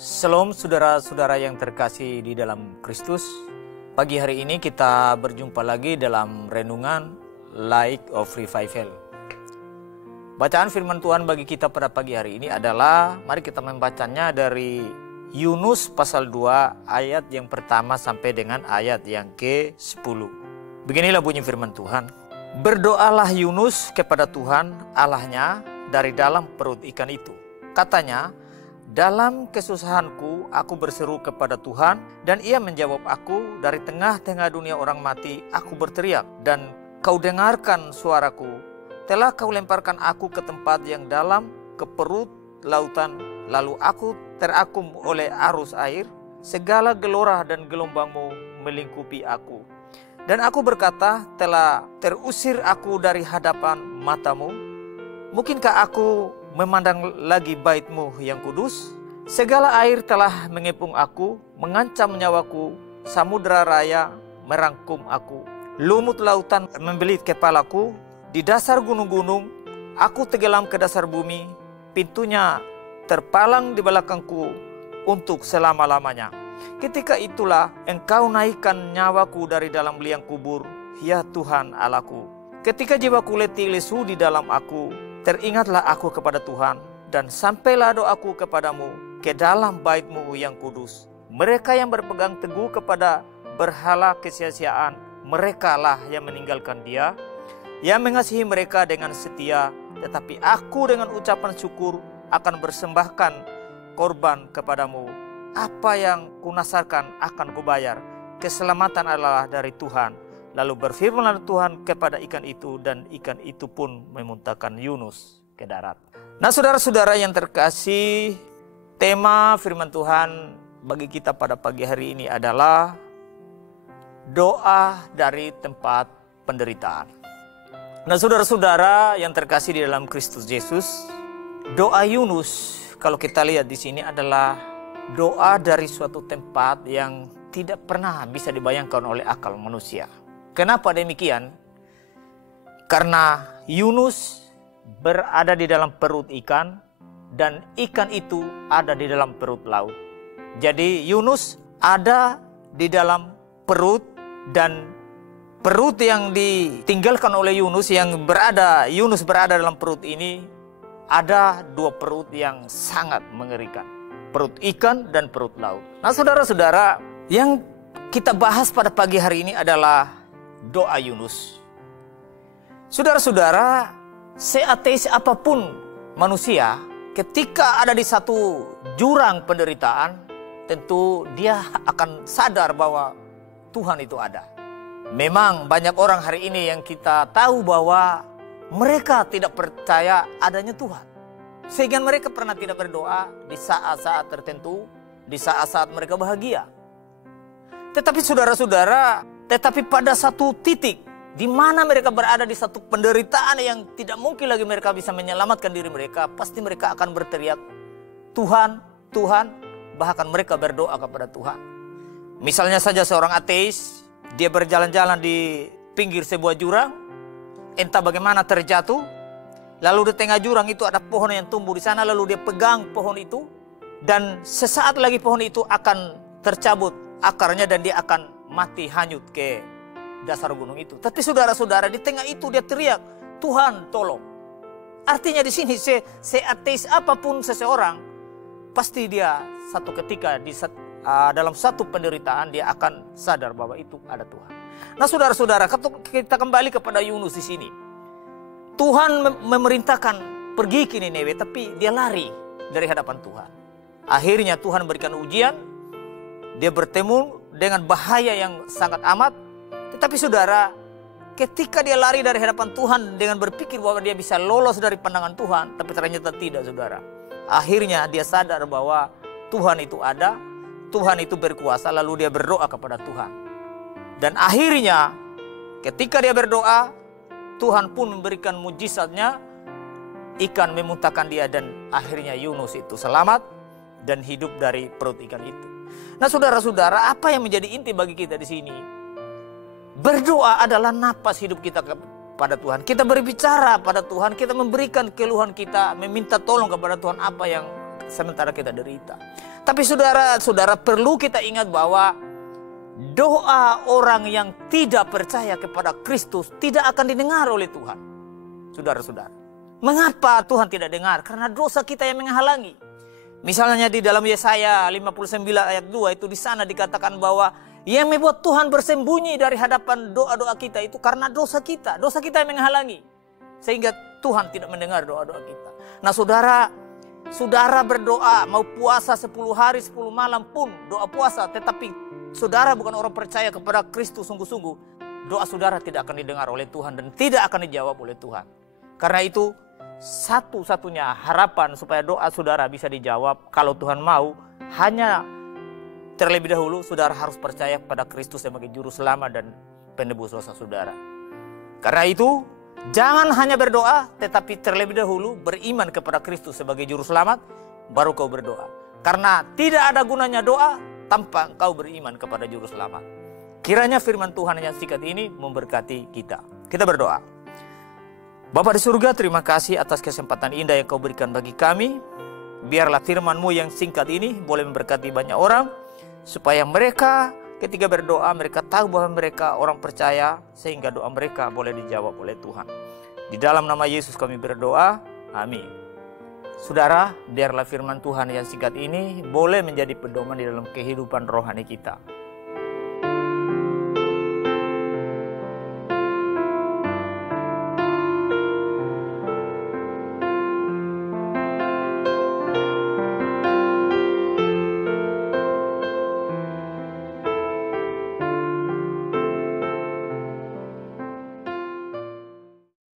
Shalom saudara-saudara yang terkasih di dalam Kristus. Pagi hari ini kita berjumpa lagi dalam renungan Light of Revival. Bacaan firman Tuhan bagi kita pada pagi hari ini adalah, mari kita membacanya dari Yunus pasal 2 ayat yang pertama sampai dengan ayat yang ke-10. Beginilah bunyi firman Tuhan. Berdoalah Yunus kepada Tuhan Allahnya dari dalam perut ikan itu. Katanya, dalam kesusahanku aku berseru kepada Tuhan dan ia menjawab aku. Dari tengah-tengah dunia orang mati aku berteriak dan kau dengarkan suaraku. Telah kau lemparkan aku ke tempat yang dalam, ke perut lautan, lalu aku terakum oleh arus air. Segala gelora dan gelombangmu melingkupi aku. Dan aku berkata, telah terusir aku dari hadapan matamu. Mungkinkah aku memandang lagi bait-Mu yang kudus? Segala air telah mengepung aku, mengancam nyawaku. Samudra raya merangkum aku. Lumut lautan membelit kepalaku. Di dasar gunung-gunung aku tenggelam ke dasar bumi. Pintunya terpalang di belakangku untuk selama-lamanya. Ketika itulah engkau naikkan nyawaku dari dalam liang kubur, ya Tuhan Allahku. Ketika jiwaku letih lesu di dalam aku, teringatlah aku kepada Tuhan, dan sampailah doaku kepadamu ke dalam bait-Mu yang kudus. Mereka yang berpegang teguh kepada berhala kesia-siaan, merekalah yang meninggalkan Dia, yang mengasihi mereka dengan setia. Tetapi aku dengan ucapan syukur akan bersembahkan korban kepadamu. Apa yang kunasarkan akan kubayar. Keselamatan adalah dari Tuhan. Lalu berfirmanlah Tuhan kepada ikan itu, dan ikan itu pun memuntahkan Yunus ke darat. Nah, saudara-saudara yang terkasih, tema firman Tuhan bagi kita pada pagi hari ini adalah doa dari tempat penderitaan. Nah, saudara-saudara yang terkasih di dalam Kristus Yesus, doa Yunus kalau kita lihat di sini adalah doa dari suatu tempat yang tidak pernah bisa dibayangkan oleh akal manusia. Kenapa demikian? Karena Yunus berada di dalam perut ikan dan ikan itu ada di dalam perut laut. Jadi Yunus ada di dalam perut, dan perut yang ditinggalkan oleh Yunus Yunus berada dalam perut ini, ada dua perut yang sangat mengerikan. Perut ikan dan perut laut. Nah, saudara-saudara, yang kita bahas pada pagi hari ini adalah doa Yunus. Saudara-saudara, seateis apapun manusia, ketika ada di satu jurang penderitaan, tentu dia akan sadar bahwa Tuhan itu ada. Memang banyak orang hari ini yang kita tahu bahwa mereka tidak percaya adanya Tuhan. Sehingga mereka pernah tidak berdoa di saat-saat tertentu, di saat-saat mereka bahagia. Tetapi saudara-saudara, pada satu titik di mana mereka berada di satu penderitaan yang tidak mungkin lagi mereka bisa menyelamatkan diri mereka, pasti mereka akan berteriak, Tuhan, Tuhan, bahkan mereka berdoa kepada Tuhan. Misalnya saja seorang ateis, dia berjalan-jalan di pinggir sebuah jurang, entah bagaimana terjatuh. Lalu di tengah jurang itu ada pohon yang tumbuh di sana, lalu dia pegang pohon itu, dan sesaat lagi pohon itu akan tercabut akarnya dan dia akan mati hanyut ke dasar gunung itu. Tapi saudara-saudara, di tengah itu dia teriak, Tuhan tolong. Artinya di sini seateis apapun seseorang, pasti dia satu ketika dalam satu penderitaan dia akan sadar bahwa itu ada Tuhan. Nah, saudara-saudara, kita kembali kepada Yunus di sini. Tuhan memerintahkan pergi ke Niniwe, tapi dia lari dari hadapan Tuhan. Akhirnya Tuhan berikan ujian, dia bertemu dengan bahaya yang sangat amat. Tetapi saudara, ketika dia lari dari hadapan Tuhan dengan berpikir bahwa dia bisa lolos dari pandangan Tuhan, tapi ternyata tidak, saudara. Akhirnya dia sadar bahwa Tuhan itu ada, Tuhan itu berkuasa, lalu dia berdoa kepada Tuhan. Dan akhirnya ketika dia berdoa, Tuhan pun memberikan mujizatnya, ikan memuntahkan dia, dan akhirnya Yunus itu selamat dan hidup dari perut ikan itu. Nah, saudara-saudara, apa yang menjadi inti bagi kita di sini? Berdoa adalah napas hidup kita kepada Tuhan. Kita berbicara pada Tuhan, kita memberikan keluhan kita, meminta tolong kepada Tuhan apa yang sementara kita derita. Tapi saudara perlu kita ingat bahwa doa orang yang tidak percaya kepada Kristus tidak akan didengar oleh Tuhan. Saudara-saudara, mengapa Tuhan tidak dengar? Karena dosa kita yang menghalangi. Misalnya di dalam Yesaya 59 ayat 2 itu, di sana dikatakan bahwa yang membuat Tuhan bersembunyi dari hadapan doa-doa kita itu karena dosa kita yang menghalangi. Sehingga Tuhan tidak mendengar doa-doa kita. Nah saudara berdoa, mau puasa 10 hari 10 malam pun doa puasa, tetapi saudara bukan orang percaya kepada Kristus sungguh-sungguh, doa saudara tidak akan didengar oleh Tuhan dan tidak akan dijawab oleh Tuhan. Karena itu satu-satunya harapan supaya doa saudara bisa dijawab kalau Tuhan mau, hanya terlebih dahulu saudara harus percaya kepada Kristus sebagai juru selamat dan penebus dosa saudara. Karena itu jangan hanya berdoa, tetapi terlebih dahulu beriman kepada Kristus sebagai juru selamat, baru kau berdoa. Karena tidak ada gunanya doa tanpa engkau beriman kepada juru selamat. Kiranya firman Tuhan yang singkat ini memberkati kita. Kita berdoa. Bapa di surga, terima kasih atas kesempatan indah yang kau berikan bagi kami. Biarlah firman-Mu yang singkat ini boleh memberkati banyak orang, supaya mereka ketika berdoa, mereka tahu bahwa mereka orang percaya, sehingga doa mereka boleh dijawab oleh Tuhan. Di dalam nama Yesus kami berdoa, amin. Saudara, biarlah firman Tuhan yang singkat ini boleh menjadi pedoman di dalam kehidupan rohani kita.